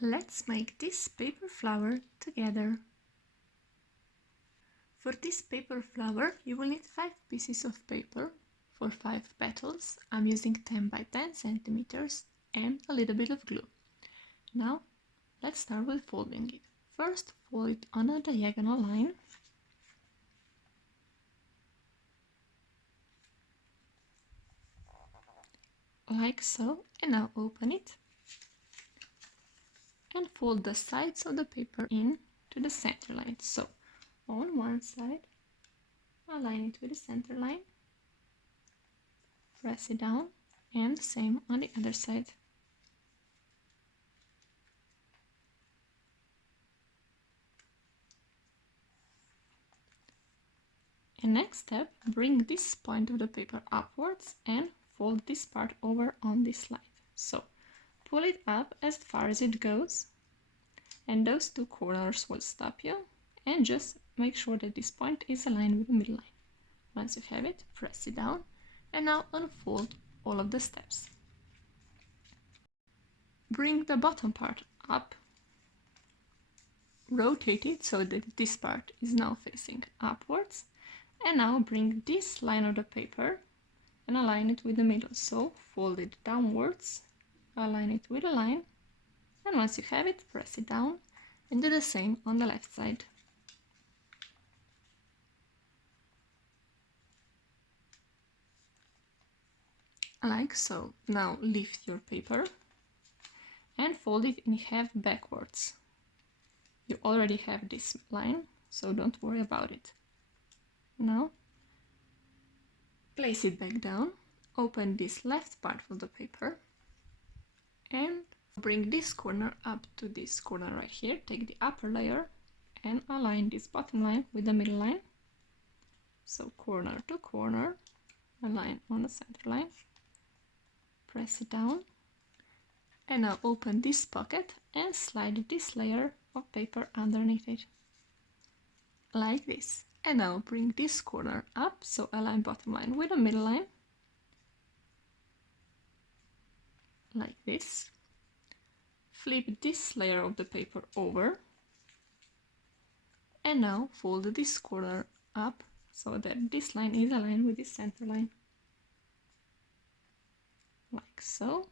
Let's make this paper flower together. For this paper flower, you will need 5 pieces of paper. For 5 petals, I'm using 10 by 10 centimeters and a little bit of glue. Now, let's start with folding it. First, fold it on a diagonal line. Like so, and now open it. And fold the sides of the paper in to the center line. So, on one side, align it with the center line, press it down, and same on the other side. And next step, bring this point of the paper upwards and fold this part over on this line. So, pull it up as far as it goes, and those 2 corners will stop you, and just make sure that this point is aligned with the middle line. Once you have it, press it down, and now unfold all of the steps. Bring the bottom part up, rotate it so that this part is now facing upwards, and now bring this line of the paper and align it with the middle. So fold it downwards, align it with a line, and once you have it, press it down and do the same on the left side. Like so. Now lift your paper and fold it in half backwards. You already have this line, so don't worry about it. Now place it back down, open this left part of the paper and bring this corner up to this corner right here. Take the upper layer and align this bottom line with the middle line. So corner to corner, align on the center line, press it down, and now open this pocket and slide this layer of paper underneath it. Like this. And now bring this corner up, so align bottom line with the middle line. Like this. Flip this layer of the paper over. And now fold this corner up so that this line is aligned with the center line. Like so.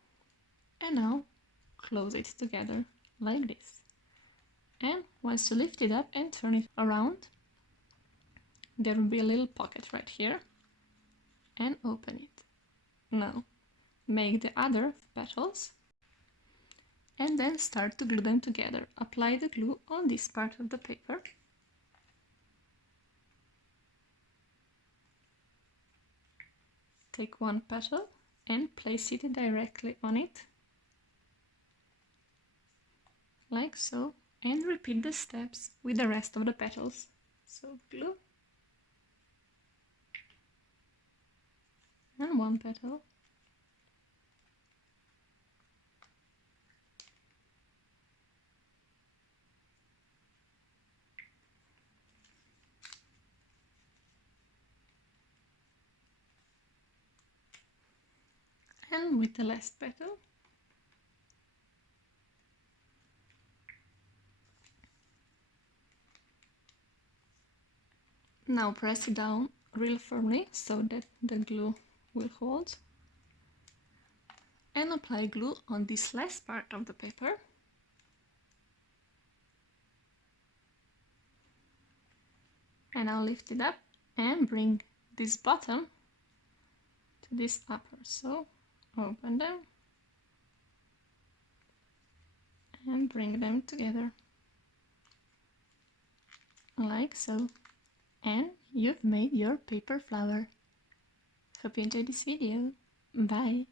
And now close it together like this. And once you lift it up and turn it around, there will be a little pocket right here, and open it. Now make the other petals and then start to glue them together. Apply the glue on this part of the paper. Take one petal and place it directly on it, like so, and repeat the steps with the rest of the petals. So glue, and one petal, and with the last petal, now press it down real firmly so that the glue will hold, and apply glue on this last part of the paper. And now lift it up and bring this bottom to this upper. So open them and bring them together like so, and you've made your paper flower. Hope you enjoyed this video. Bye!